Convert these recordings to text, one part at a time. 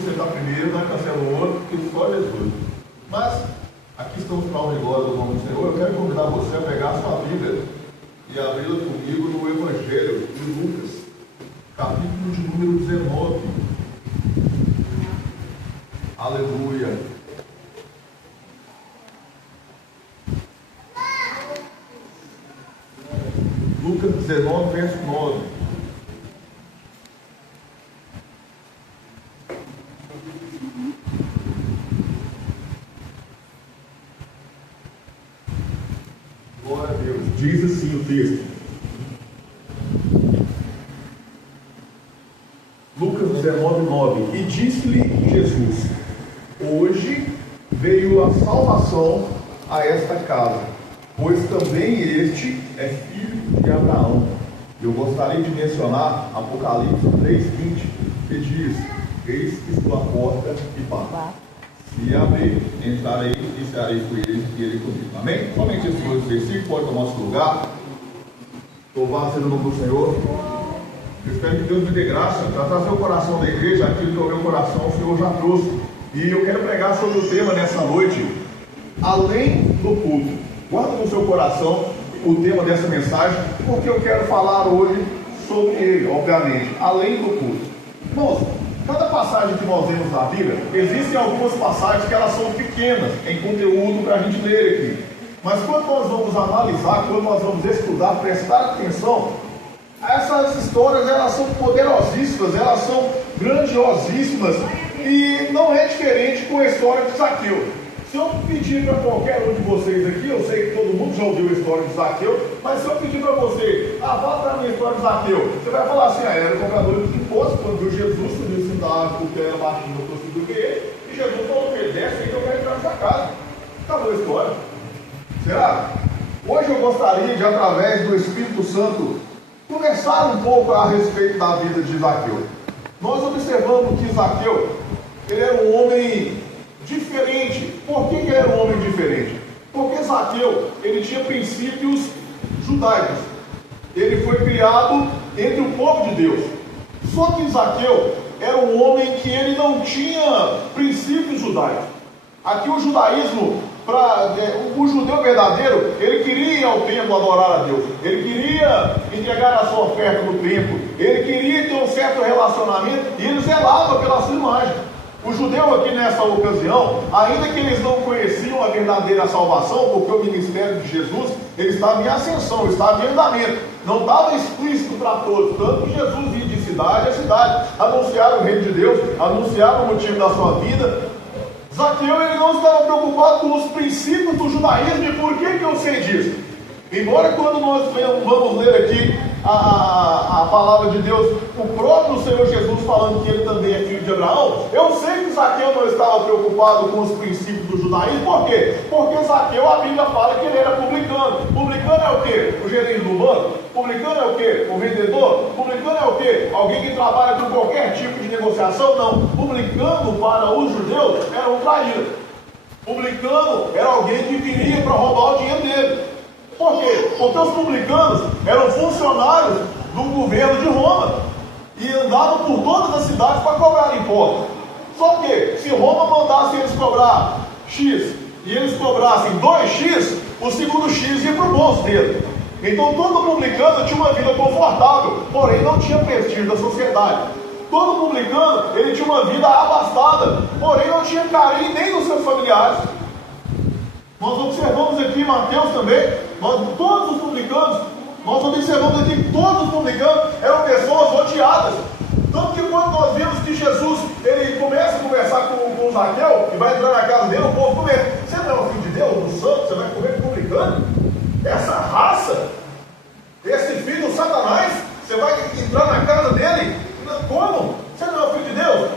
você está primeiro, não cancela o outro, porque só Jesus. Mas, aqui estamos para o glória do nome do Senhor. Eu quero convidar você a pegar a sua Bíblia e abri-la comigo no Evangelho de Lucas, capítulo de número 19. Aleluia. Lucas 19, verso 9. Glória a Deus. Diz assim o texto. Lucas 19, 9. E disse-lhe Jesus: hoje veio a salvação a esta casa, pois também este é filho de Abraão. Eu gostaria de mencionar Apocalipse 3:20, que diz: eis que estou à porta e bato. Se abrir, entrarei e estarei com ele e ele comigo. Amém? Somente esses dois versículos, pode tomar seu lugar. Louvado seja o nome do Senhor. Eu espero que Deus me dê graça para trazer o coração da igreja, aquilo que o meu coração o Senhor já trouxe. E eu quero pregar sobre o tema nessa noite, além do culto. Guarda no seu coração o tema dessa mensagem, porque eu quero falar hoje sobre ele, obviamente, além do culto. Irmãos, cada passagem que nós vemos na Bíblia, existem algumas passagens que elas são pequenas em conteúdo para a gente ler aqui. Mas quando nós vamos analisar, quando nós vamos estudar, prestar atenção, essas histórias elas são poderosíssimas, elas são grandiosíssimas, e não é diferente com a história de Zaqueu. Se eu pedir para qualquer um de vocês aqui, eu sei que todo mundo já ouviu a história de Zaqueu, mas se eu pedir para você, fala para mim a história de Zaqueu, você vai falar assim: era cobrador de impostos, quando viu Jesus, subiu assim da árvore, porque era baixinho, eu estou subindo que ele, e Jesus falou para ele: desce aí que eu quero entrar na sua casa. Acabou a história. Será? Hoje eu gostaria de, através do Espírito Santo, conversar um pouco a respeito da vida de Zaqueu. Nós observamos que Zaqueu, ele era um homem diferente. Por que ele era um homem diferente? Porque Zaqueu, ele tinha princípios judaicos. Ele foi criado entre o povo de Deus. Só que Zaqueu era um homem que ele não tinha princípios judaicos. Aqui o judaísmo, o judeu verdadeiro, ele queria ir ao templo adorar a Deus, ele queria entregar a sua oferta no templo, ele queria ter um certo relacionamento e ele zelava pela sua imagem. O judeu aqui nessa ocasião, ainda que eles não conheciam a verdadeira salvação, porque o ministério de Jesus, ele estava em ascensão, estava em andamento, não estava explícito para todos, tanto que Jesus ia de cidade a cidade, anunciar o reino de Deus, anunciar o motivo da sua vida. Zaqueu, ele não estava preocupado com os princípios do judaísmo. E por que eu sei disso? Embora quando nós vamos ler aqui a palavra de Deus, o próprio Senhor Jesus falando que ele também é filho de Abraão, eu sei que Zaqueu não estava preocupado com os princípios do judaísmo. Por quê? Porque Zaqueu, a Bíblia fala que ele era publicano. Publicano é o quê? O gerente do banco? Publicano é o quê? O vendedor? Publicano é o quê? Alguém que trabalha com qualquer tipo de negociação? Não. Publicano para os judeus era um traíra. Publicano era alguém que viria para roubar o dinheiro dele. Por quê? Porque os publicanos eram funcionários do governo de Roma e andavam por todas as cidades para cobrar impostos. Só que, se Roma mandasse eles cobrar X e eles cobrassem 2X, o segundo X ia para o bolso dele. Então todo publicano tinha uma vida confortável, porém não tinha prestígio da sociedade. Todo publicano, ele tinha uma vida abastada, porém não tinha carinho nem dos seus familiares. Nós observamos aqui em Mateus também, todos os publicanos, nós observamos aqui que todos os publicanos eram pessoas odiadas. Tanto que quando nós vimos que Jesus, ele começa a conversar com Zaqueu, e vai entrar na casa dele, o povo começa: você não é o filho de Deus, do santo, você vai comer com publicano? Essa raça, esse filho do Satanás, você vai entrar na casa dele? Como? Você não é o filho de Deus?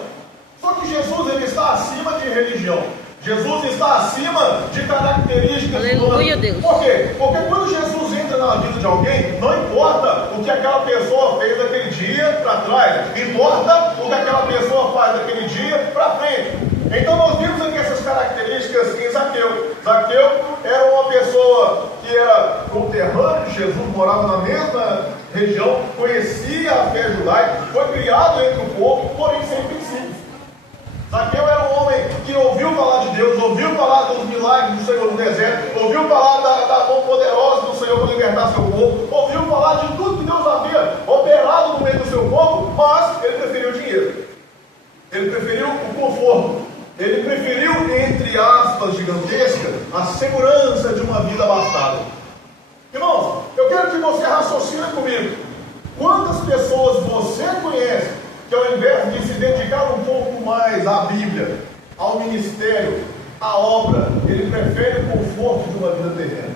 Só que Jesus, ele está acima de religião. Jesus está acima de características Aleluia, Deus. Por quê? Porque quando Jesus entra na vida de alguém, não importa o que aquela pessoa fez daquele dia para trás, importa o que aquela pessoa faz daquele dia para frente. Então nós vimos aqui essas características em Zaqueu. Zaqueu era uma pessoa que era conterrâneo de Jesus, morava na mesma região, conhecia a fé judaica, foi criado entre o povo, porém sem princípios. Zaqueu era um homem que ouviu falar de Deus, ouviu falar dos milagres do Senhor no deserto, ouviu falar da mão poderosa do Senhor para libertar seu povo, ouviu falar de tudo que Deus havia operado no meio do seu povo, mas ele preferiu o dinheiro, ele preferiu o conforto, ele preferiu, entre aspas gigantescas, a segurança de uma vida abastada. Irmãos, eu quero que você raciocine comigo. Quantas pessoas você conhece que, ao invés de se dedicar um pouco mais à Bíblia, ao ministério, à obra, ele prefere o conforto de uma vida terrena?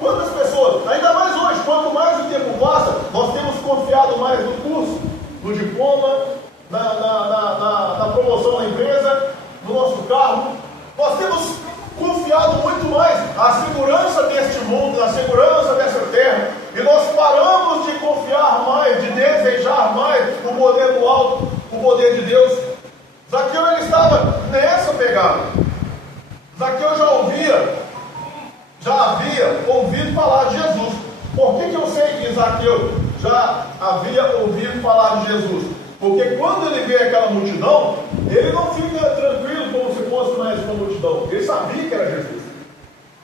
Quantas pessoas, ainda mais hoje, quanto mais o tempo passa, nós temos confiado mais no curso, no diploma, na promoção da empresa, no nosso carro. Nós temos confiado muito mais na segurança deste mundo, na segurança dessa terra, e nós paramos de confiar mais, de desejar mais o poder do alto, o poder de Deus. Zaqueu, ele estava nessa pegada. Zaqueu já havia ouvido falar de Jesus. Por que eu sei que Zaqueu já havia ouvido falar de Jesus? Porque quando ele vê aquela multidão, ele não fica tranquilo como se fosse mais uma multidão. Ele sabia que era Jesus.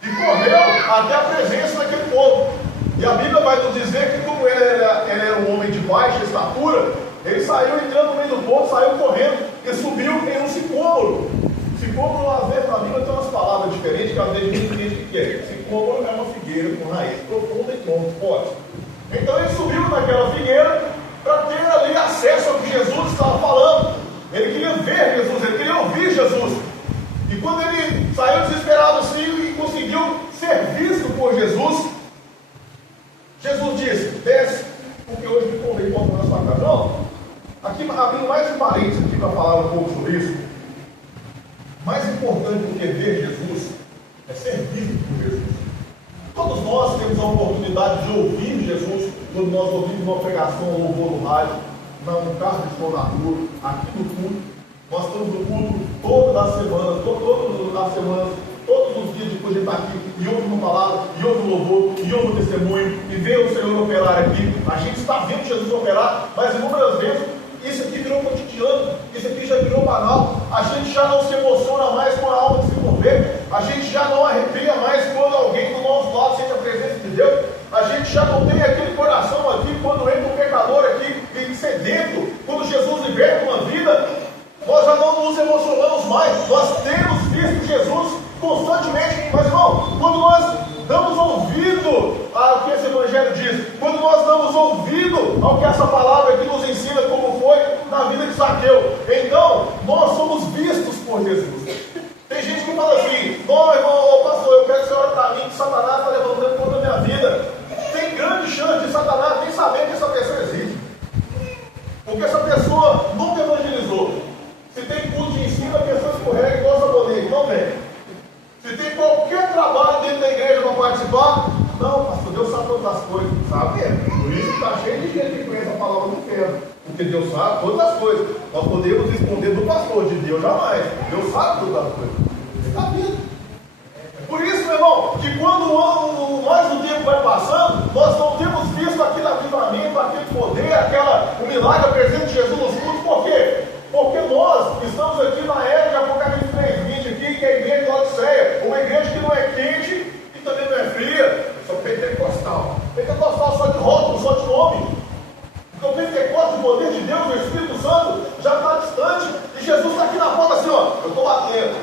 E correu até a presença daquele povo. E a Bíblia vai nos dizer que, como ele era um homem de baixa estatura, ele saiu entrando no meio do povo, saiu correndo e subiu em um sicômoro. Sicômoro, às vezes, na Bíblia tem umas palavras diferentes, que às vezes ninguém entende o que é. Sicômoro é uma figueira com raiz profunda e tronco forte. Então ele subiu naquela figueira para ter ali acesso ao que Jesus estava falando. Ele queria ver Jesus, ele queria ouvir Jesus. E quando ele saiu desesperado assim e conseguiu ser visto por Jesus, Jesus disse: desce, porque hoje me convém voltar na sua casa. Não, aqui abrindo mais um parênteses aqui para falar um pouco sobre isso. Mais importante do que ver Jesus é ser visto por Jesus. Todos nós temos a oportunidade de ouvir Jesus quando nós ouvimos uma pregação ou louvor no rádio, no carro de som na rua, aqui no culto. Nós estamos no culto todas as semanas, todos os dias depois de estar aqui, e ouve uma palavra, e ouve um louvor, e ouve um testemunho, e vê o Senhor operar aqui. A gente está vendo Jesus operar, mas inúmeras vezes isso aqui virou cotidiano, isso aqui já virou banal. A gente já não se emociona mais com a alma de se mover, a gente já não arrepia mais quando alguém do nosso lado sente a presença de Deus, a gente já não tem aquele coração aqui quando entra um pecador aqui sedento, quando Jesus liberta uma vida, nós já não nos emocionamos mais. Nós temos visto Jesus constantemente, mas irmão, quando nós damos ouvido ao que esse Evangelho diz, quando nós damos ouvido ao que essa palavra aqui nos ensina, como foi na vida de Zaqueu, então nós somos vistos por Jesus. Tem gente que fala assim: não, irmão, pastor, eu quero que você ore para mim, que Satanás está levantando contra a minha vida. Tem grande chance de Satanás nem saber que essa pessoa existe, porque essa pessoa nunca evangelizou. Se tem culto de ensino, a pessoa escorrega e gosta do poder, não vem. Se tem qualquer trabalho dentro da igreja para participar, não, pastor, Deus sabe todas as coisas. Sabe mesmo. Por isso que está cheio de gente que conhece a palavra do inferno. Porque Deus sabe todas as coisas. Nós podemos esconder do pastor, de Deus jamais. Deus sabe todas as coisas. Ele está vendo. Por isso, meu irmão, que quando mais o tempo vai passando, nós não temos visto aquele avivamento, aquele poder, o milagre presente de Jesus nos cultos. Por quê? Porque nós estamos aqui na era de Apocalipse 3:20 aqui, que é a igreja de Laodiceia, uma igreja que não é quente e também não é fria, só pentecostal. Pentecostal só de rótulo, só de nome. Então Pentecostes, o poder de Deus, o Espírito Santo, já está distante, e Jesus está aqui na porta assim, ó, eu estou batendo.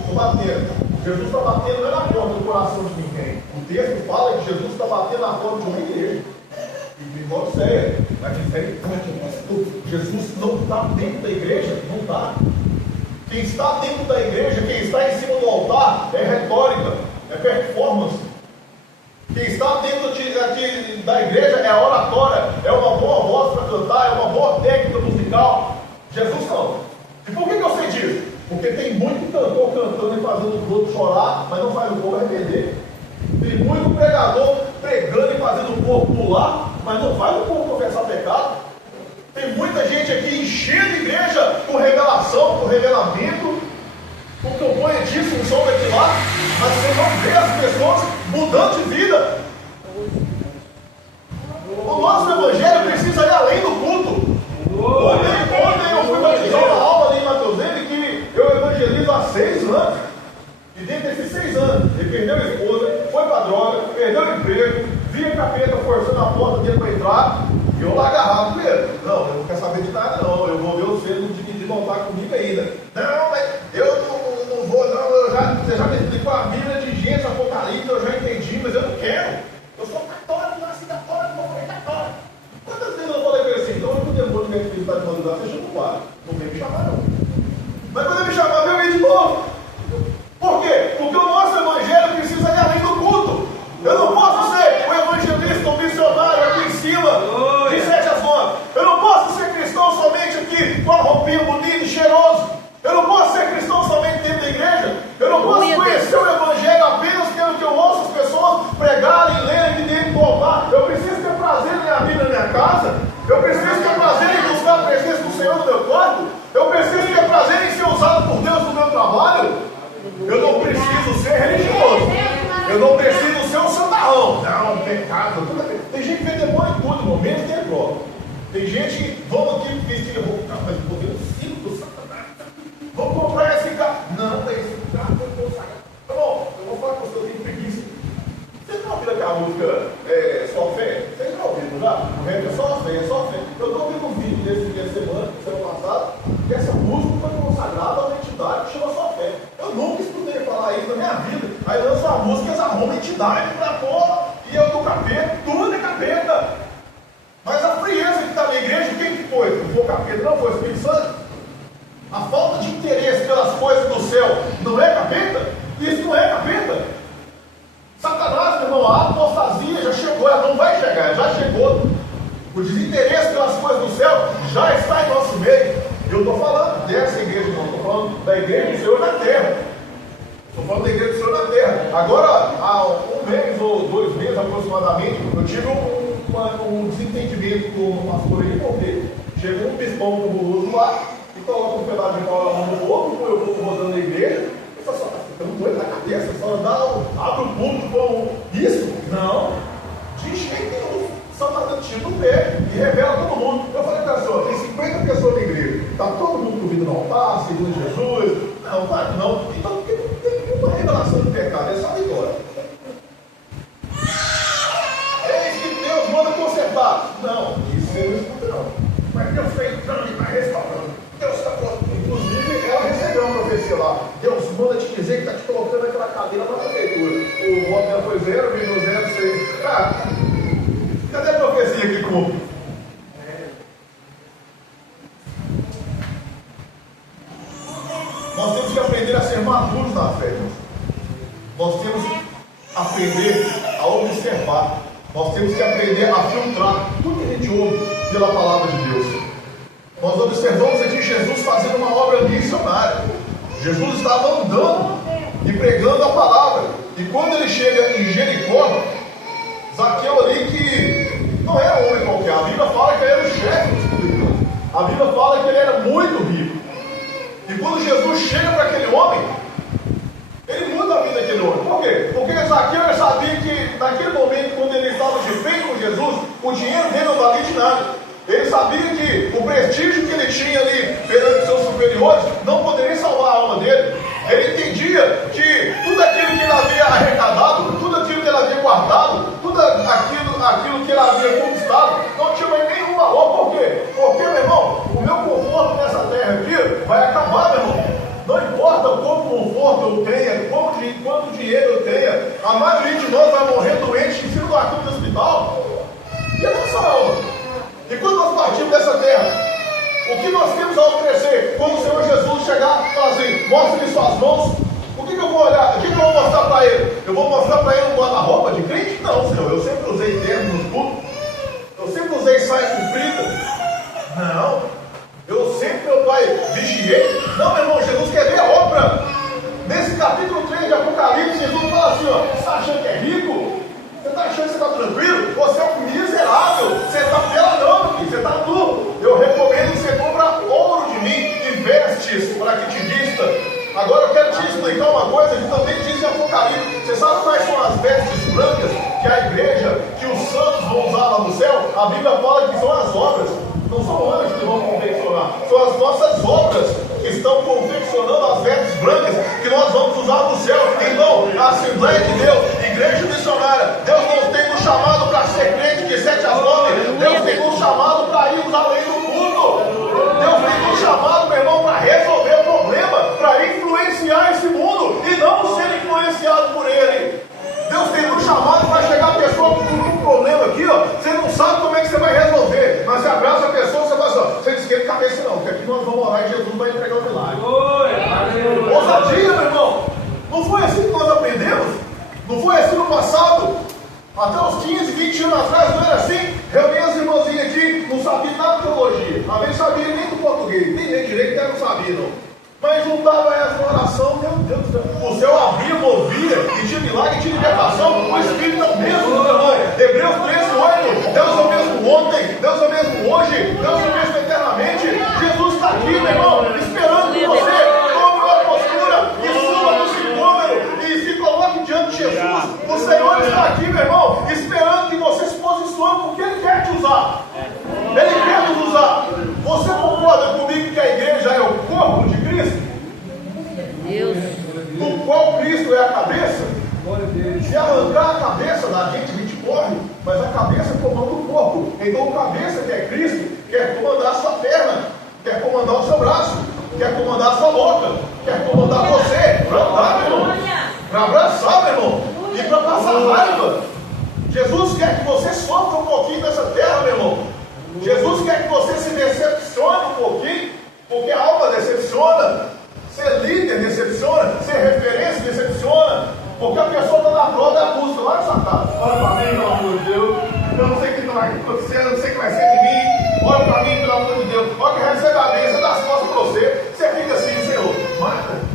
Estou batendo. Jesus está batendo não é na porta do coração de ninguém. O texto fala que Jesus está batendo na porta de uma igreja. E de Laodiceia, mas Jesus não está dentro da igreja, não está. Quem está dentro da igreja, quem está em cima do altar, é retórica, é performance. Quem está dentro da igreja é a oratória, é uma boa voz para cantar, é uma boa técnica musical. Jesus não. E por que eu sei disso? Porque tem muito cantor cantando e fazendo o outro chorar, mas não faz o povo arrepender. Tem muito pregador pregando e fazendo o povo pular, mas não faz o povo confessar pecado. Tem muita gente aqui enchendo a igreja com revelação, com revelamento, com campanha disso, um som daqui lá, mas você não vê as pessoas mudando de vida. O nosso evangelho precisa ir além do culto. Ontem eu fazer de nada não, eu vou ver você de voltar comigo ainda. Não, mas eu não vou não, você já me explicou a Bíblia de Gênesis, Apocalipse, eu já entendi, mas eu não quero. Eu sou católico, nasci católico, vou ser católico. Quantas vezes eu falei para ele assim, então eu não demônio que a Cristo está te mandando, você chama o quadro, não vem me chamar não. Mas quando ele me chamar, eu venho de novo. Por quê? Porque o nosso evangelho precisa ir além do culto. Eu não posso ser o evangelista, o missionário aqui em cima de 7 às 9. Eu não posso ser cristão somente aqui com a roupinha bonita e cheiroso. Eu não posso ser cristão somente dentro da igreja. Eu não posso conhecer o evangelho apenas pelo que eu ouço as pessoas pregarem, lerem e dentro do altar. Eu preciso ter prazer em ler a Bíblia na minha casa. Eu preciso ter prazer em buscar a presença do Senhor no meu quarto. Eu preciso ter prazer em ser usado por Deus no meu trabalho. Eu não preciso ser religioso. Eu não preciso ser um santarrão. Não, pecado. Tem gente que vê demônio em tudo, irmão, menos que é prova. Tem gente que, vamos aqui vestir a roupa, mas eu vou ver o símbolo do Satanás. Vamos comprar esse carro. Não, esse carro foi consagrado. Tá bom, eu vou falar com você, eu tenho preguiça. Vocês já ouviram aquela música Só Fé? Vocês já ouviram já? O rap é só fé, é só fé. Eu estou ouvindo um vídeo desse semana passada, que essa música foi consagrada a uma entidade que chama Só Fé. Eu nunca escutei falar isso na minha vida. Aí lança uma música, eles arrumam entidade pra porra, e eu do capeta, tudo é capeta. Mas a frieza que está na igreja, quem que foi? Não foi o capeta, não foi o Espírito Santo? A falta de interesse pelas coisas do céu não é capeta? Isso não é capeta? Satanás, meu irmão, a apostasia já chegou, ela não vai chegar, já chegou. O desinteresse pelas coisas do céu já está em nosso meio. Eu estou falando dessa igreja, não estou falando da igreja do Senhor na terra. Estou falando da igreja do Senhor na terra. Agora, há 1 mês ou 2 meses aproximadamente, eu tive um desentendimento com o pastor aí, porque chegou um bispão cabuloso lá e coloca um pedaço de pau na mão do povo, põe o povo rodando na igreja. Eu falo, só está ficando doido na cabeça, só abre o público como isso? Não, de jeito nenhum. Só está dando tiro no pé e revela todo mundo. Eu falei para a senhora, tem 50 pessoas na igreja, está todo mundo comigo no altar, seguindo Jesus. Não, claro que não. Então não tem nenhuma revelação de pecado, é só vitória. É isso que Deus manda consertar. Não, isso eu não escuto não. Mas Deus está entrando e está restaurando. Deus está colocando. Inclusive, ela recebeu uma profecia lá. Deus manda te dizer que está te colocando aquela cadeira na prefeitura. O voto dela foi 0,06. Cara, cadê a profecia aqui como? Nós temos que aprender a ser maduros na fé. Nós temos que aprender a observar. Nós temos que aprender a filtrar tudo que a gente ouve pela palavra de Deus. Nós observamos aqui Jesus fazendo uma obra missionária. Jesus estava andando e pregando a palavra. E quando ele chega em Jericó, Zaqueu ali que não era um homem qualquer. A Bíblia fala que ele era o chefe dos publicanos. A Bíblia fala que ele era muito rico. E quando Jesus chega para aquele homem, ele muda a vida daquele homem. Por quê? Porque Zaqueu sabia que naquele momento, quando ele estava de frente com Jesus, o dinheiro dele não valia de nada. Ele sabia que o prestígio que ele tinha ali perante seus superiores não poderia salvar a alma dele. Ele entendia que tudo aquilo que ele havia arrecadado, tudo aquilo que ele havia guardado, tudo aquilo que ele havia conquistado, não tinha mais nenhum valor. Por quê? Porque, meu irmão, o meu conforto nessa terra aqui vai acabar, meu irmão. Não importa quanto conforto eu tenha, quanto dinheiro eu tenha, a maioria de nós vai morrer doente em cima do arquivo do hospital. E a nossa alma? E quando nós partimos dessa terra, o que nós temos a oferecer? Quando o Senhor Jesus chegar e falar assim, mostre-lhe suas mãos, o que eu vou olhar? O que eu vou mostrar para ele? Eu vou mostrar para ele um guarda-roupa de crente? Não, Senhor, eu sempre usei terno nos cultos, eu sempre usei saia comprida. Não, eu sempre, meu pai, vigiei. Não, meu irmão, Jesus quer ver a obra. Nesse capítulo 3 de Apocalipse, Jesus fala assim, ó, você está achando que é rico? Você está achando que você está tranquilo? Você é um miserável, você está peladão, você está nu. Eu recomendo que você compra ouro de mim e vestes para que te vista. Agora eu quero te explicar uma coisa que também diz em Apocalipse. Você sabe quais são as vestes brancas que a igreja, que os santos vão usar lá no céu? A Bíblia fala que são as obras. Não são homens que vão confeccionar, são as nossas obras que estão confeccionando as vestes brancas que nós vamos usar no céu. Então, a Assembleia de Deus, igreja missionária, Deus não tem nos chamado para ser crente de 7 às 9, Deus tem nos chamado para irmos além cabeça não, que aqui nós vamos orar e Jesus vai entregar o milagre. Ousadia, meu irmão. Não foi assim que nós aprendemos? Não foi assim no passado? Até uns 15, 20 anos atrás, não era assim? Reuni as irmãzinhas aqui, não sabia nada de teologia. Às vezes sabia nem do português, nem direito, até não sabia não. Mas juntava essa oração, meu Deus do céu. O céu abria, movia, e tinha milagre, tinha libertação. O Espírito é o mesmo, meu irmão. Hebreus 13:8. Deus é o mesmo ontem, Deus é o mesmo hoje, Deus é o mesmo eternamente. Jesus está aqui, meu irmão, esperando que você tome uma postura e suba no sicômoro e se coloque diante de Jesus. O Senhor está aqui, meu irmão, esperando que você se posicione, porque Ele quer te usar. Ele quer nos usar. Você concorda comigo que a igreja é o corpo de Cristo? Deus. Do qual Cristo é a cabeça? Se arrancar a cabeça da gente, a gente morre, mas a cabeça comanda o corpo. Então o cabeça, que é Cristo, quer comandar a sua perna, quer comandar o seu braço, quer comandar a sua boca, quer comandar você, para andar, meu irmão, para abraçar, meu irmão, e para passar raiva. Jesus quer que você sofra um pouquinho dessa terra, meu irmão. Jesus quer que você se decepcione um pouquinho, porque a alma decepciona, ser líder decepciona, ser referência decepciona, porque a pessoa está na prova da busca, lá no Santana. Olha para mim, pelo amor de Deus, eu não sei o que vai acontecer, eu não sei o que vai ser de mim, olha para mim, pelo amor de Deus, olha que recebe a bênção das costas para você fica assim, Senhor, mata.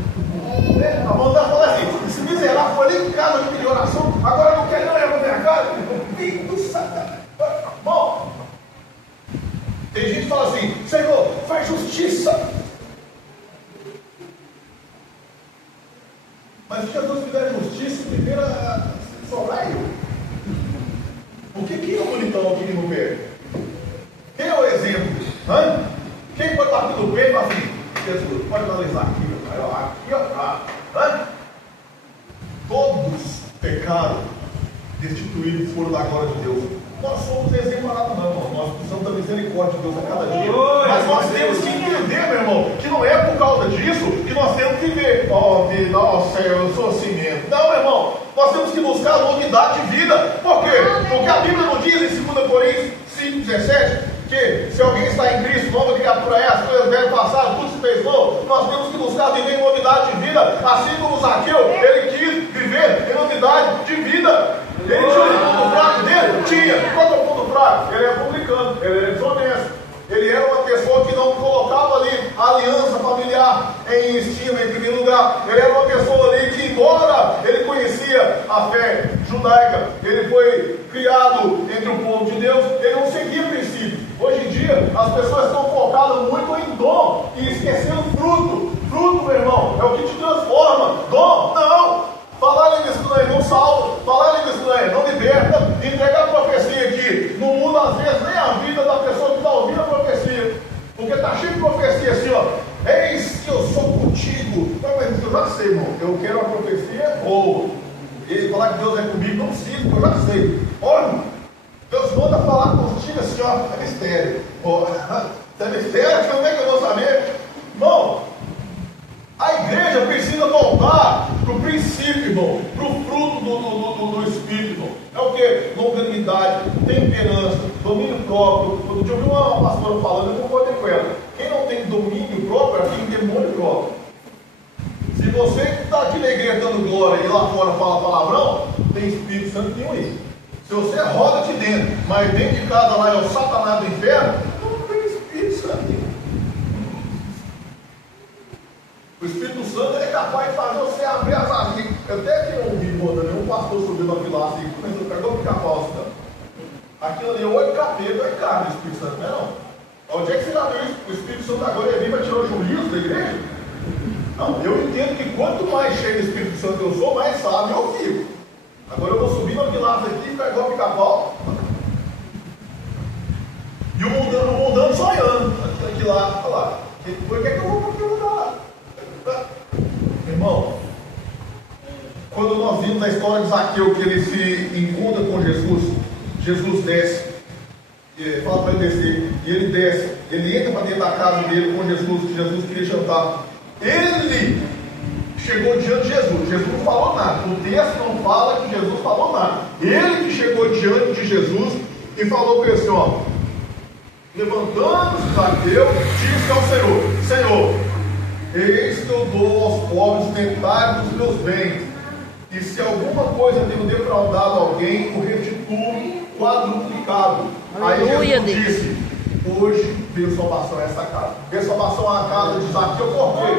A vontade fala assim, esse miserável foi ali em casa me pedir oração, agora não quer não, eu vou minha casa, filho do Satanás. Bom, tem gente que fala assim, Senhor, faz justiça. Mas se Jesus fizer justiça, primeiro sobrar eu. O que é o bonitão aqui no pé? Quem é o exemplo? Hã? Quem pode bater no peito e falar assim, Jesus, pode analisar aqui, meu pai, aqui, ó. Hã? Todos pecaram, destituídos foram da glória de Deus. Nós somos exemplados, não, irmão. Nós precisamos da misericórdia de Deus a cada dia. Mas nós temos que entender, meu irmão, que não é por causa disso que nós temos que ver, ó vida, ó céu, eu sou assim mesmo. Não, meu irmão, nós temos que buscar novidade de vida. Por quê? Porque a Bíblia não diz em 2 Coríntios 5:17 que se alguém está em Cristo, nova criatura é, as coisas velhas passaram, tudo se fez novo. Nós temos que buscar viver em novidade de vida, assim como Zaqueu, ele quis viver em novidade de vida. Ele tinha o ponto fraco dele? Tinha. Qual é o ponto fraco? Ele era publicano, ele era desonesto. Ele era uma pessoa que não colocava ali a aliança familiar em estima, em primeiro lugar. Ele era uma pessoa ali que, embora ele conhecia a fé judaica, ele foi criado entre o povo de Deus, ele não seguia princípios. Hoje em dia, as pessoas estão focadas muito em dom e esquecendo fruto. Fruto, meu irmão, é o que te transforma. Dom, não. Falar em estranho não salva, falar em estranho não liberta, entregar a profecia aqui não muda às vezes nem a vida da pessoa que está ouvindo a profecia, porque está cheio de profecia assim, ó, eis que eu sou contigo. Não, mas eu já sei, irmão, eu quero uma profecia boa. Ele falar que Deus é comigo, não preciso, eu já sei. Olha, Deus manda falar contigo assim, ó, é mistério. É mistério, como é que eu vou saber? Irmão, a igreja precisa voltar para o princípio, irmão, para o fruto do Espírito, irmão. É o que? Longanimidade, temperança, domínio próprio. Quando eu ouvi uma pastora falando, eu concordei com ela. Quem não tem domínio próprio, tem demônio próprio. Se você está aqui na igreja dando glória e lá fora fala palavrão, tem Espírito Santo que tem um isso. Se você roda aqui dentro, mas dentro de casa lá é o Satanás do inferno, não tem Espírito Santo. O Espírito Santo é capaz de fazer você abrir as asas. Eu até aqui não ouvi um pastor subindo aquilo lá assim, começou a pegar o pica-pau assim, aquilo ali é o capeta, é carne do Espírito Santo, não é não? Onde é que você já viu isso? O Espírito Santo agora é vir para tirar o juízo da igreja? Não, eu entendo que quanto mais cheio do Espírito Santo eu sou, mais sábio eu fico. Agora eu vou subir no pilaço aqui e pegar o pica-pau. E o mundano sonhando. Aqui lá, olha lá. Por que eu vou perguntar lá? Irmão, quando nós vimos a história de Zaqueu, que ele se encontra com Jesus, Jesus desce, fala para ele descer, e ele desce, ele entra para dentro da casa dele com Jesus, que Jesus queria jantar. Ele chegou diante de Jesus, Jesus não falou nada, o texto não fala que Jesus falou nada. Ele que chegou diante de Jesus e falou para ele assim, ó, Levantando-se Zaqueu, disse ao Senhor: Senhor, eis que eu dou aos pobres metade dos meus bens, e se alguma coisa tenho defraudado alguém, o restituo quadruplicado. Aí Jesus disse: hoje veio salvação a esta casa. Veio salvação à casa de Zaqueu, por quê?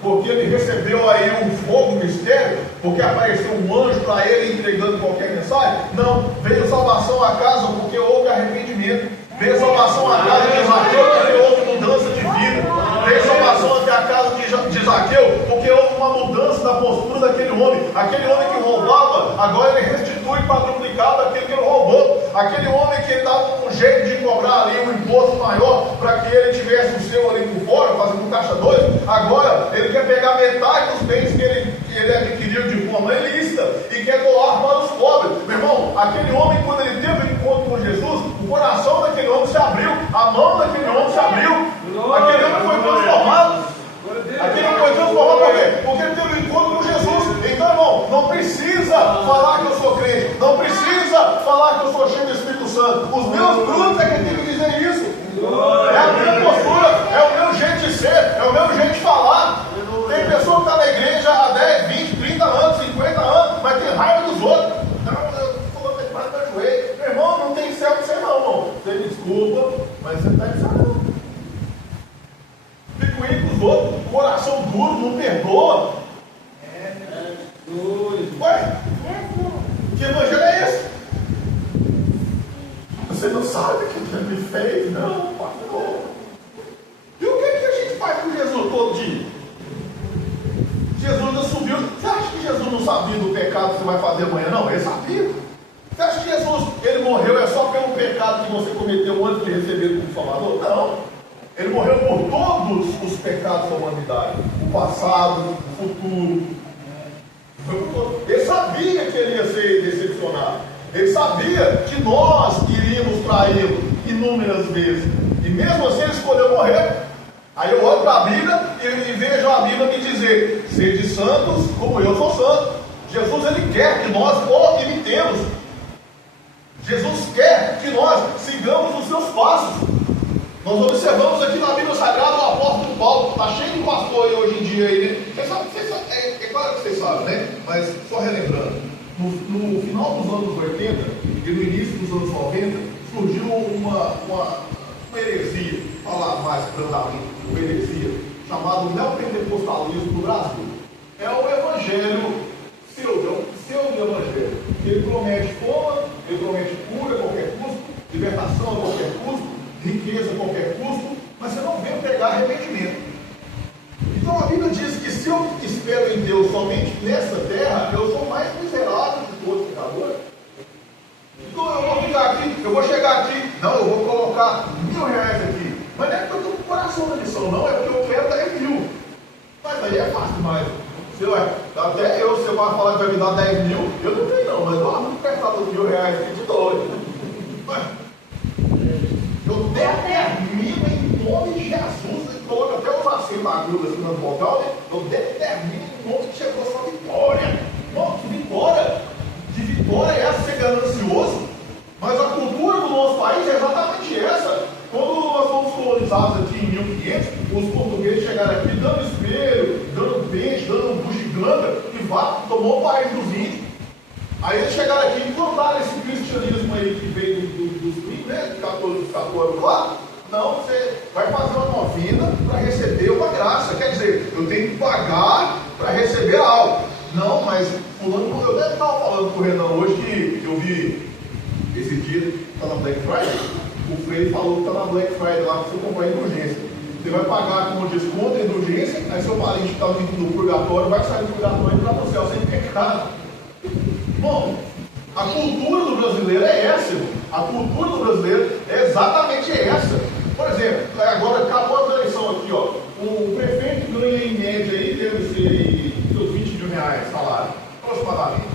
Porque ele recebeu aí um fogo mistério, porque apareceu um anjo para ele entregando qualquer mensagem. Não, veio salvação à casa porque houve arrependimento. Veio salvação à casa de Zaqueu porque houve mudança de vida. Veio salvação até a casa de Zaqueu porque houve uma mudança da postura daquele homem. Aquele homem que roubava, agora ele restitui quadruplicado aquele que ele roubou. Aquele homem que ele dava um jeito de cobrar ali um imposto maior para que ele tivesse o seu ali por fora, fazendo um caixa 2, agora ele quer pegar metade dos bens que ele adquiriu de forma ilícita e quer doar para os pobres. Meu irmão, aquele homem, quando ele teve um encontro com Jesus, o coração daquele homem se abriu, a mão daquele homem se abriu, aquele homem foi transformado. Aquele homem foi transformado por quê? Porque ele teve um encontro com Jesus. Então, irmão, não precisa falar que eu sou crente, não precisa falar que eu sou cheio do Espírito Santo. Os meus frutos é que tem que dizer isso. É a minha postura, é o meu jeito de ser, é o meu jeito de falar. Tem pessoa que está na igreja há 10, 20, 30 anos, 50 anos, mas tem raiva dos outros. Não, eu estou mais para joelho. Meu irmão, não tem céu para você não, irmão. Você me desculpa, mas você não está de céu não. Fico indo com os outros, coração duro, não perdoa. Ué? Que evangelho é esse? Você não sabe o que Deus me fez? Não, pastor. E o que a gente faz com Jesus todo dia? Jesus assumiu. Você acha que Jesus não sabia do pecado que você vai fazer amanhã? Não, ele sabia. Você acha que Jesus, ele morreu é só pelo pecado que você cometeu antes de receber como Salvador? Não. Ele morreu por todos os pecados da humanidade. O passado, o futuro. Ele sabia que ele ia ser decepcionado. Ele sabia que nós iríamos traí-lo inúmeras vezes. E mesmo assim ele escolheu morrer. Aí eu olho para a Bíblia e vejo a Bíblia me dizer: sede santos como eu sou santo. Jesus ele quer que nós o imitemos. Jesus quer que nós sigamos os seus passos. Nós observamos aqui na Bíblia Sagrada o apóstolo Paulo. Está cheio de pastor aí hoje em dia. Aí, né? É claro que vocês sabem, né? Mas só relembrando. No final dos anos 80 e no início dos anos 90, surgiu uma heresia, falar mais brandamente, uma heresia, chamada neopentecostalismo no Brasil. É o evangelho pseudo-evangelho. Ele promete fama, ele promete cura a qualquer custo, libertação a qualquer custo, riqueza a qualquer custo, mas você não vê pegar arrependimento. Então a Bíblia diz que se eu espero em Deus somente nessa terra, eu sou mais miserável de todos os pecadores. Então eu vou chegar aqui, não, eu vou colocar R$1.000 aqui. Mas não é porque eu estou com o coração na missão, não, é porque eu quero 10.000. Mas aí é fácil demais. Até eu, se você vai falar que vai me dar 10.000, eu não tenho não, mas eu não prestar dos R$1.000 aqui de doido. Eu determino em nome de Jesus, coloca até os acentos agudos assim nas vogal, né? Eu determino em nome de Jesus a vitória. Não, que vitória? Que vitória é essa? Ser ganancioso? Mas a cultura do nosso país é exatamente essa. Quando nós fomos colonizados aqui em 1500, os portugueses chegaram aqui dando espelho, dando peixe, dando bugiganga, e tomou o país dos índios. Aí eles chegaram aqui e implantaram esse cristianismo aí que veio dos índios, né? Católicos lá. Não, você vai fazer uma novena para receber uma graça. Quer dizer, eu tenho que pagar para receber algo. Não, mas fulano, eu deve estar falando com o Renan hoje que eu vi esse dia, está na Black Friday. O Frei falou que está na Black Friday lá para você comprar indulgência. Você vai pagar como desconto a indulgência, aí seu parente que está no purgatório vai sair do purgatório e entrar no céu sem pecado. Bom, a cultura do brasileiro é essa, irmão. A cultura do brasileiro é exatamente essa. Por exemplo, agora acabou a eleição aqui, ó. O prefeito ganha em média aí, deve ser seus R$20.000 salário, aproximadamente.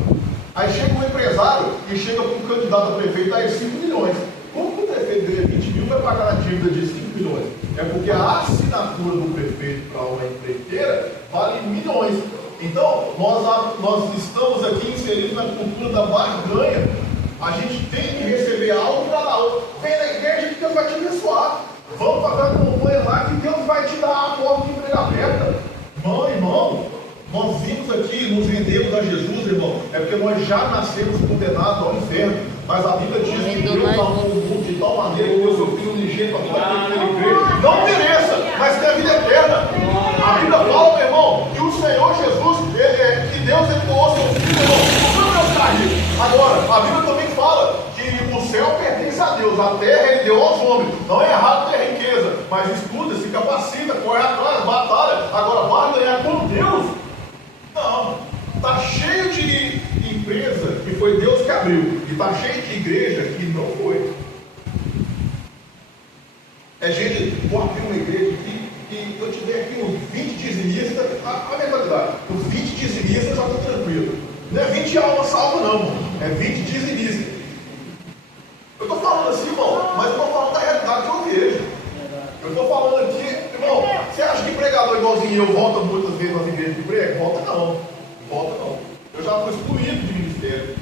Aí chega um empresário e chega para um candidato a prefeito aí 5 milhões. Como que o prefeito ganha 20 mil vai pagar a dívida de 5 milhões? É porque a assinatura do prefeito para uma empreiteira vale milhões. Então, nós estamos aqui inseridos na cultura da barganha. A gente tem que receber algo para dar outro. Vem na igreja que Deus vai te abençoar. Vamos fazer uma campanha lá que Deus vai te dar a porta de emprego aberta. Irmão, nós vimos aqui, nos rendemos a Jesus, irmão. É porque nós já nascemos condenados ao inferno. Mas a Bíblia diz que Deus amou o mundo de tal maneira que deu seu Filho unigênito para que ele crê. Não mereça, mas tem a vida eterna. A Bíblia fala, meu irmão, que o Senhor Jesus, que Deus doou seu Filho, irmão. Não é o cair. Agora, a Bíblia também fala que o céu pertence a Deus, a terra ele deu aos homens. Não é errado ter riqueza, mas estuda, se capacita, corre atrás, batalha. Agora, vai ganhar com Deus? Não. Está cheio de empresa que foi Deus que abriu, e está cheio de igreja que não foi. É gente, vou abrir uma igreja aqui, que eu tiver aqui uns 20 dizimistas, a mentalidade, uns 20 dizimistas eu já estou tranquilo. Não é 20 almas salvas não, é 20 dizimistas. Eu estou falando assim, irmão, mas eu estou falando da realidade que eu vejo. Eu estou falando aqui, irmão, você acha que pregador igualzinho eu volta muitas vezes nas igrejas de prego? Volta não. Eu já fui excluído de ministério.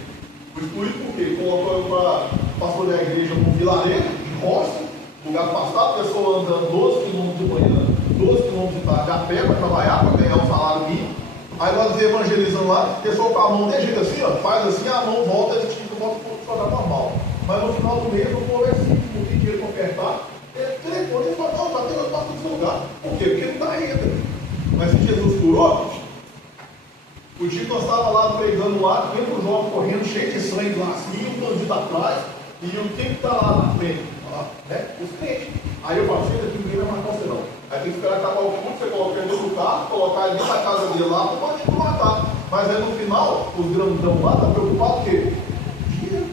Fui excluído porque colocou eu para pastor da igreja no vilarejo, de roça, lugar afastado, a pessoa andando 12 quilômetros de manhã, 12 quilômetros de tarde, a pé para trabalhar, para ganhar um salário mínimo. Aí nós evangelizando lá, a pessoa com a mão de jeito assim, ó, faz assim, a mão volta, e volta para o lugar normal. Mas no final do mês, o povo é simples, não tem dinheiro para ofertar. Telefone, ele fala, não, está tudo no lugar. Por quê? Porque não dá renda. Mas se Jesus curou, o dia que nós estávamos lá pregando lá, vem o jovem correndo, cheio de sangue lá assim, um bandido atrás, e o que está lá na frente? Né? Os crentes. Aí eu falo, chega aqui, ninguém vai matar você não. Aí tem que esperar acabar o culto, você coloca ele dentro do carro, colocar ele dentro da casa dele lá, para o bandido matar. Mas aí no final, os grandão lá estão preocupados o quê? Dinheiro.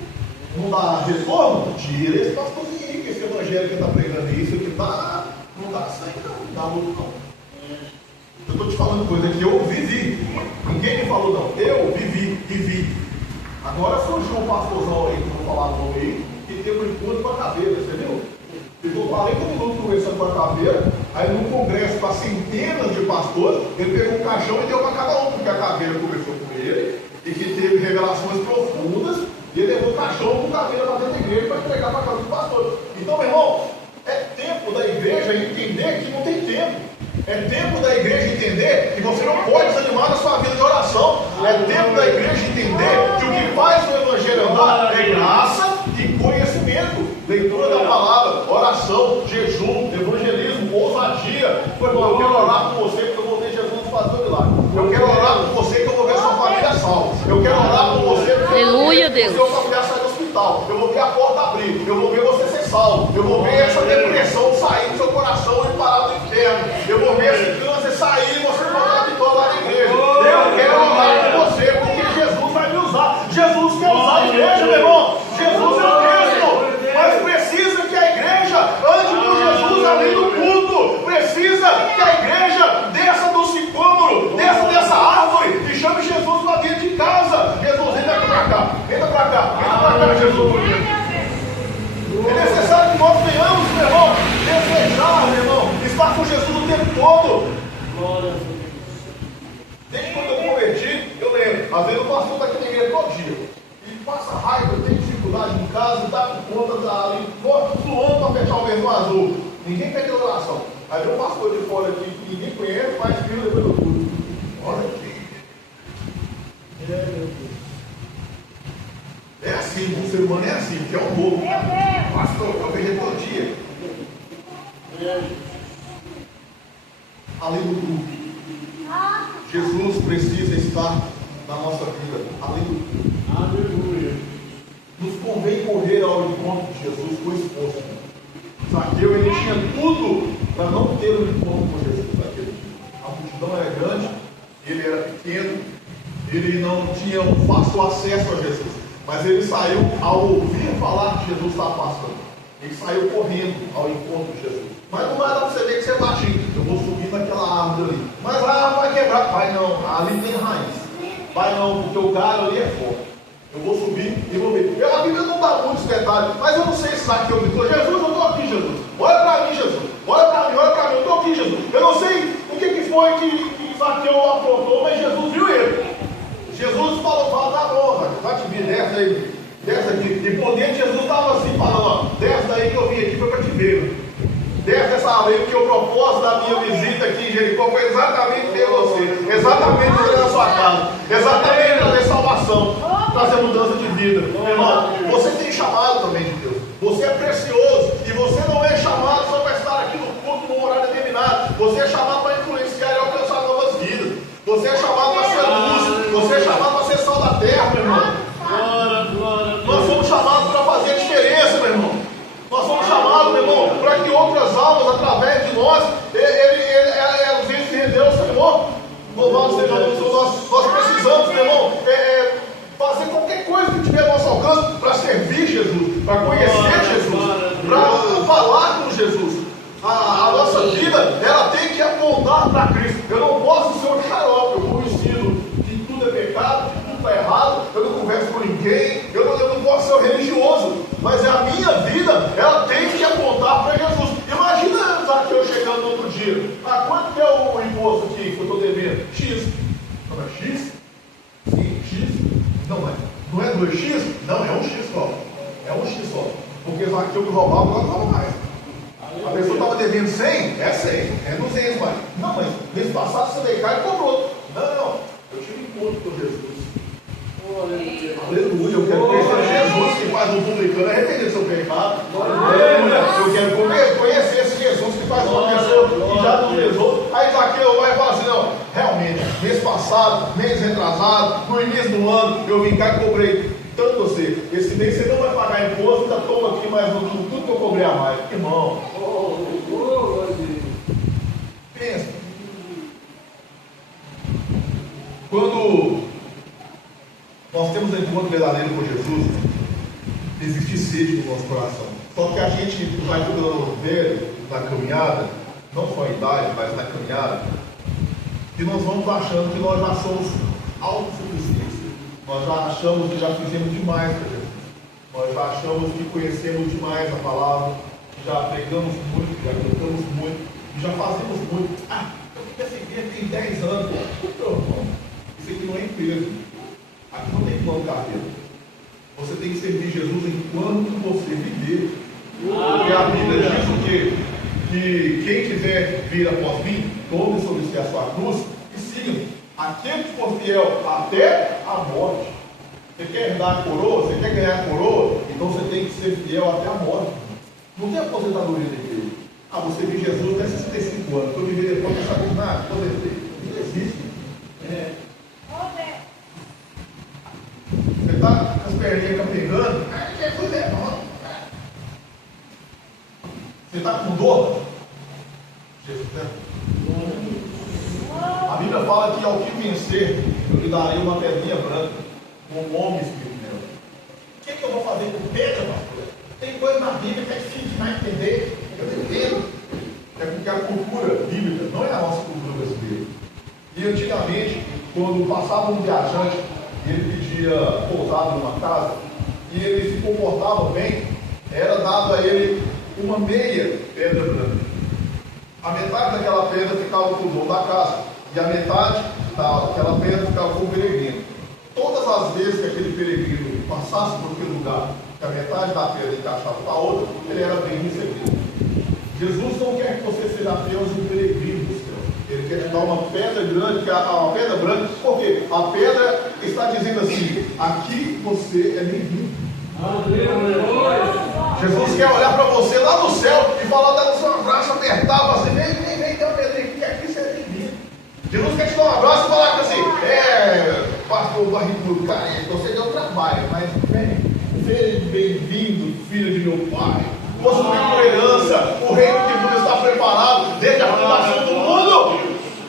Não dá retorno? Tira esse pastorzinho aí, que esse evangelho que está pregando isso, que tá, não dá sangue não dá luto não. Eu estou te falando coisa que eu vivi. Ninguém me falou não. Eu vivi. Agora surgiu um pastorzão aí, que eu vou falar o nome aí, que teve um encontro com a caveira, você viu? Ficou 40 minutos conversando com a caveira, aí num congresso para centenas de pastores, ele pegou um caixão e deu para cada um, porque a caveira conversou com ele, e que teve revelações profundas, e ele levou o caixão com a caveira para dentro da igreja para entregar para casa dos pastores. Então, meu irmão, é tempo da igreja entender que não tem tempo. É tempo da igreja entender que você não pode desanimar na sua vida de oração. É tempo da igreja entender que o que faz o evangelho andar é graça e conhecimento. Leitura da palavra, oração, jejum, evangelismo, ousadia. Eu quero orar por você que eu vou ver Jesus fazer o milagre. Eu quero orar por você que eu vou ver sua família salva. Eu quero orar por você que Aleluia, Deus. sua família sair do hospital. Eu vou ver a porta abrir. Eu vou ver você ser salvo. Eu vou ver essa depressão sair do seu coração e parar do inferno. Eu vou ver esse câncer sair e você voltar de toda a igreja. Eu quero orar por você porque Jesus vai me usar. Jesus quer usar a igreja, meu irmão. Jesus é o mesmo. Mas precisa que a igreja ande com Jesus além do culto. Precisa que a igreja desça do sicômoro, desça dessa árvore e chame Jesus para dentro de casa. Jesus, vem para cá, vem para cá, Jesus. É necessário que nós venhamos, meu irmão, desejar, meu irmão, estar com Jesus o tempo todo. Desde quando eu converti, eu lembro, às vezes o pastor está aqui na igreja todo dia, e passa raiva, tem dificuldade em casa, dá por conta ali, suando para fechar o verbo azul. Ninguém pede oração. Aí vem um pastor de fora aqui que ninguém conhece, faz filho depois do culto. Olha aqui. É assim, o ser humano é assim, que é um bobo. Pastor, eu vejo todo dia. Além do culto. Jesus precisa estar na nossa vida, além do culto. Aleluia. Nos convém correr ao encontro de Jesus com esforço. Zaqueu, ele tinha tudo para não ter um encontro com Jesus. Zaqueu. A multidão era grande, ele era pequeno, ele não tinha um fácil acesso a Jesus. Mas ele saiu ao ouvir falar que Jesus estava passando. Ele saiu correndo ao encontro de Jesus. Mas não vai dar para você ver que você é baixinho. Eu vou subir naquela árvore ali. Mas vai quebrar. Vai não, ali tem raiz. Vai não, porque o galho ali é forte. Eu vou subir e vou ver. A Bíblia não dá muitos detalhes, mas eu não sei se Zaqueu gritou: Jesus, eu estou aqui, Jesus. Olha para mim, Jesus. Olha para mim, eu estou aqui, Jesus. Eu não sei o que foi que Zaqueu aprontou, mas Jesus viu ele. Jesus falou: tá bom, vai te vir, desce aí. Desce aqui. minha visita aqui em Jericó foi exatamente ter você, exatamente trazer na sua casa, exatamente trazer salvação, trazer mudança de vida. Meu irmão, você tem chamado também de Deus. Você é precioso e você não é chamado só para estar aqui no culto num horário determinado. Você é chamado para influenciar e alcançar novas vidas. Você é chamado para ser luz. Você é chamado para ser sal da terra, meu irmão. Nós somos chamados para fazer a diferença, meu irmão. Nós somos chamados, meu irmão, para que outras almas, através de nós, ele se rendeu ao Senhor. Louvado seja o Senhor. Nós precisamos, meu irmão, fazer qualquer coisa que tiver ao nosso alcance para servir Jesus, para conhecer Jesus, para falar com Jesus. A nossa vida, ela tem que apontar para Cristo. Eu não posso ser um xarope, eu vou ensino que tudo é pecado, que tudo está errado, eu não converso com ninguém, eu não posso ser um religioso, mas a minha vida, ela tem que apontar para Jesus. Imagina Zaqueu chegando no outro dia. Quanto que é o imposto aqui que eu estou devendo? X. Não é X? Sim, X. Não é 2x? Não, é 1x só. É 1x só. Porque Zaqueu que roubava, agora não rola mais. A pessoa estava devendo 100, é 100, é 200 mais. Não, mas mês passado você veio cá e cobrou. Não, eu tive encontro com Jesus. Aleluia, eu quero conhecer Jesus que faz um publicano arrepender do seu pecado. Aleluia, eu quero conhecer esse Jesus que faz uma pessoa que já não pesou. Aí Zaqueu vai falar assim: não, realmente, mês passado, mês retrasado, no início do ano, eu vim cá e cobrei tanto você. Esse mês você não vai pagar imposto, ainda toma aqui mais tudo que eu cobrei a mais. Irmão, pensa. Quando nós temos um encontro verdadeiro com Jesus, existe sede no nosso coração. Só que a gente vai ficando velho na caminhada, não só em idade, mas na caminhada, e nós vamos achando que nós já somos autossuficientes. Nós já achamos que já fizemos demais para Jesus. Nós já achamos que conhecemos demais a palavra, que já pregamos muito, já cantamos muito, e já fazemos muito. Eu fiquei essa igreja tem 10 anos. Isso aqui não é empresa. Aqui não tem plano de carreira. Você tem que servir Jesus enquanto você viver. Porque a Bíblia diz o quê? Que quem quiser vir após mim, tome sobre si a sua cruz e siga-me. Aquele que for fiel até a morte. Você quer herdar a coroa? Você quer ganhar a coroa? Então você tem que ser fiel até a morte. Não tem aposentadoria de igreja. Você viu Jesus até 65 anos. Eu vivi depois, não sabe nada, aposentei. Não existe. Você está com as perninhas capengando? Você está com dor? Jesus, né? A Bíblia fala que ao que vencer, eu lhe darei uma pedrinha branca, um homem espírito meu. O que eu vou fazer com pedra, pastor? Tem coisa na Bíblia que é difícil de entender. Eu não entendo. É porque a cultura bíblica não é a nossa cultura brasileira. E antigamente, quando passava um viajante e ele pedia pousada numa casa, e ele se comportava bem, era dado a ele uma meia pedra branca. A metade daquela pedra ficava com o dono da casa, e a metade daquela pedra ficava com o peregrino. Todas as vezes que aquele peregrino passasse por aquele lugar, que a metade da pedra encaixava com a outra, ele era bem recebido. Jesus não quer que você seja apenas um peregrino do céu. Ele quer te dar uma pedra grande, que é uma pedra branca, porque a pedra está dizendo assim: aqui você é bem-vindo. Jesus quer olhar para você lá no céu e falar, dando o seu abraço, apertar, assim: vem, tem uma pedrinha aqui, aqui você é bem-vindo. Jesus quer te dar um abraço e falar assim: pastor barrigudo, carente, você deu trabalho, mas vem, seja bem-vindo, filho de meu pai. Você tem uma herança, o reino que Deus está preparado desde a fundação do mundo.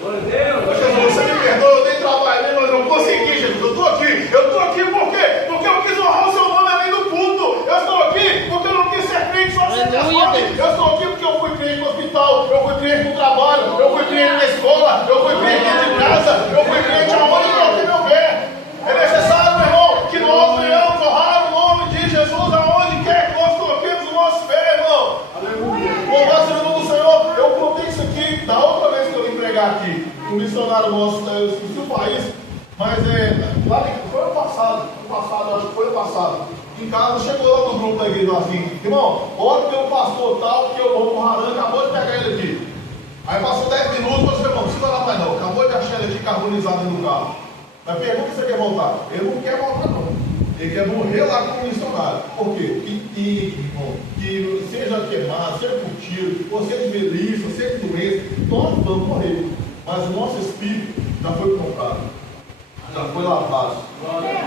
Jesus, você me perdoa, eu tenho trabalho, mas eu não consegui, Jesus. Eu estou aqui por quê? Porque eu quis honrar o seu nome além do culto. Eu estou aqui porque eu não quis ser crente só ser pessoal. Eu estou aqui porque eu fui crente no hospital, eu fui crente no trabalho, eu fui crente na escola, eu fui crente dentro de casa, eu fui crente aonde eu coloquei meu pé. É necessário, meu irmão, que nós venhamos honrar o nome de Jesus aonde quer que nós coloquemos o nosso pé, irmão. Aleluia. Louvado seja o nome do Senhor. Eu contei isso aqui da outra vez que eu vim pregar aqui. Um missionário nosso, eu esqueci o país, mas foi ano passado, acho que foi ano passado. Em casa, chegou lá no grupo da igreja assim: irmão, ora pelo pastor tal, que eu vou pro Haran, acabou de pegar ele aqui. Aí passou 10 minutos, você não precisa lá mais não. Acabou de achar ele de carbonizado dentro do carro. Mas pergunta se você quer voltar. Ele não quer voltar não. Ele quer morrer lá como missionário. Por quê? Que seja queimado, seja por tiro, ou seja de velhice, ou seja de doença, nós vamos morrer. Mas o nosso espírito já foi comprado. Já foi lavado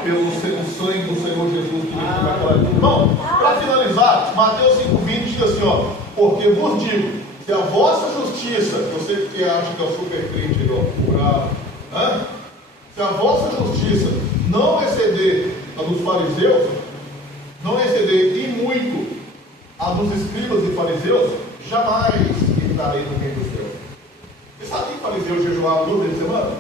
pelo sangue do Senhor Jesus que veio naquela vida. Irmão, para finalizar, Mateus 5,20 diz assim, ó, porque vos digo, se a vossa justiça, você que acha que é o super crente, ó, bravo, se a vossa justiça não exceder a dos fariseus, não exceder e muito a dos escribas e fariseus, jamais entrarei no reino dos céus. Você sabe que fariseu jejuava 2 vezes por semana?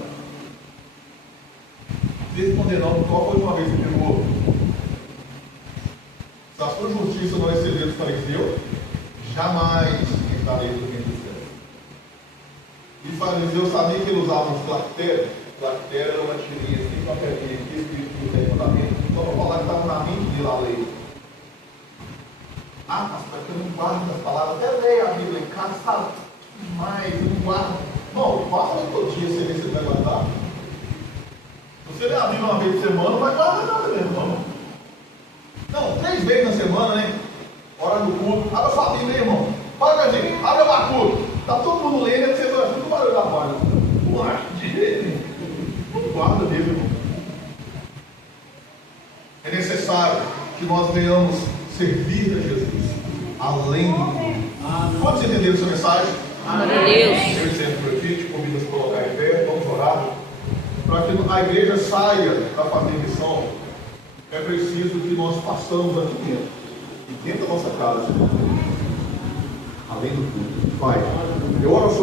Se responder não, qual foi a última vez que você jejuou? Se a sua justiça não exceder dos fariseus, jamais entrarei no reino dos céus. E fariseus sabiam que eles usavam os lactérios. Lactério era uma tirinha assim, uma pedrinha aqui, escrito no 10 mandamentos, só para falar que estava na mente dele a lei. Ah, pastor, eu não guardo as palavras, até leio a Bíblia em casa, sabe? Mas eu não guardo. Não, guarda todo dia, você vê se você vai guardar. Se você lê a Bíblia uma vez por semana, não vai guardar nada mesmo, não. Não, 3 vezes na semana, né? Hora do culto, abre a sua Bíblia, irmão. Fala, gente, abre o Abacuque. Está todo mundo lendo, e você vai tudo barulho da porta. Não acho de jeito nenhum. Guarda dele, irmão. É necessário que nós venhamos servir a Jesus além do mundo. Quantos entenderam essa mensagem? Deus. Eu sempre profético, convido a se colocar em pé, vamos orar. Para que a igreja saia da fazer missão, é preciso que nós façamos aqui dentro, e dentro da nossa casa, além do tudo. Pai, eu oro sobre